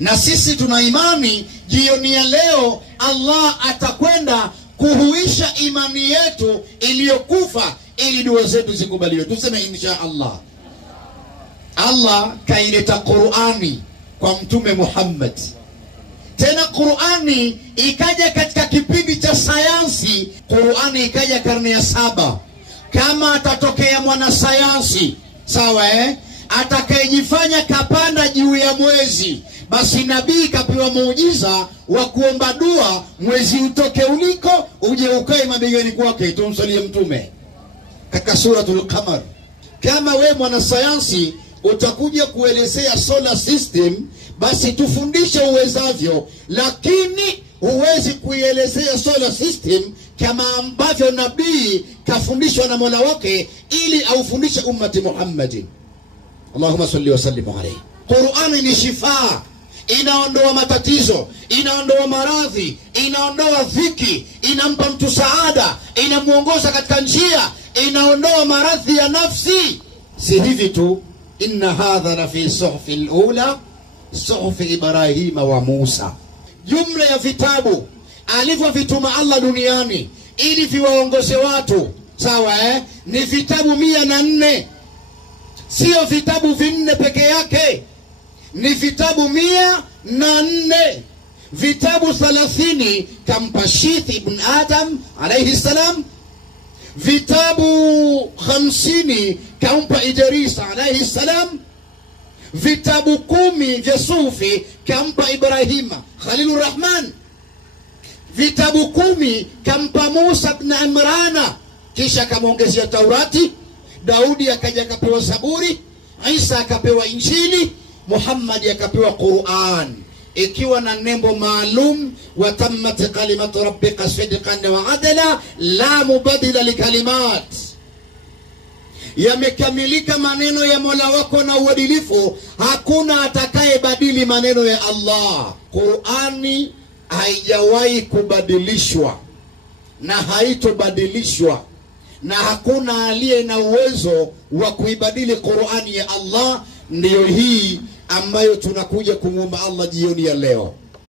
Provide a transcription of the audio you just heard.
Na sisi tuna imani jioni ya leo Allah atakwenda kuhuisha imani yetu iliyokufa ili dua zetu zikubaliwe. Tuseme insha Allah. Allah kaileta Qur'ani kwa Mtume Muhammad. Tena Qur'ani ikaja katika kipindi cha sayansi. Qur'ani ikaja karne ya 7. Kama atatokea mwana sayansi, sawa atakayejifanya kapanda juu ya mwezi, basi nabii kapewa muujiza wa kuomba dua mwezi utoke uliko uje ukae mabegani kwake. Tumsalie Mtume katika suratul Qamar. Kama we mwana sayansi utakuja kuelezea solar system, basi tufundishe uwezavyo, lakini huwezi kuielezea solar system kama ambavyo nabii kafundishwa na Mola wake ili aufundishe ummati Muhammad. Allahumma salli wa sallim alayhi. Qur'ani ni shifa, inaondoa matatizo, inaondoa maradhi, inaondoa dhiki, inampa mtu saada, inamuongoza katika njia, inaondoa maradhi ya nafsi. Si hivi tu, inna hadha la fi suhfi al-ula suhfi Ibrahima wa Musa. Jumla ya vitabu alivyovituma Allah duniani ili viwaongoze watu, sawa ni vitabu 104. Sio vitabu 4 peke yake, ni vitabu 104. Vitabu 30 kampa Shith ibn Adam alayhi salam. Vitabu 50 kampa Idris alayhi salam. Vitabu 10 vya Sufi kampa Ibrahima Khalilur Rahman. Vitabu 10 kampa Musa ibn Imrana, kisha kamuongezea Taurati. Daudi akaja akapewa Zaburi, Isa akapewa Injili, Muhammad akapewa Qur'an, ikiwa na nembo maalum, wa tammat kalimatu rabbika sidqan wa adla la mubadila likalimat. Yamekamilika maneno ya Mola wako na uadilifu, hakuna atakaye badili maneno ya Allah. Qur'ani haijawahi kubadilishwa na haitobadilishwa, na hakuna aliye na uwezo wa kuibadili Qur'ani ya Allah. Ndiyo hii ambayo tunakuja kumuomba Allah jioni ya leo.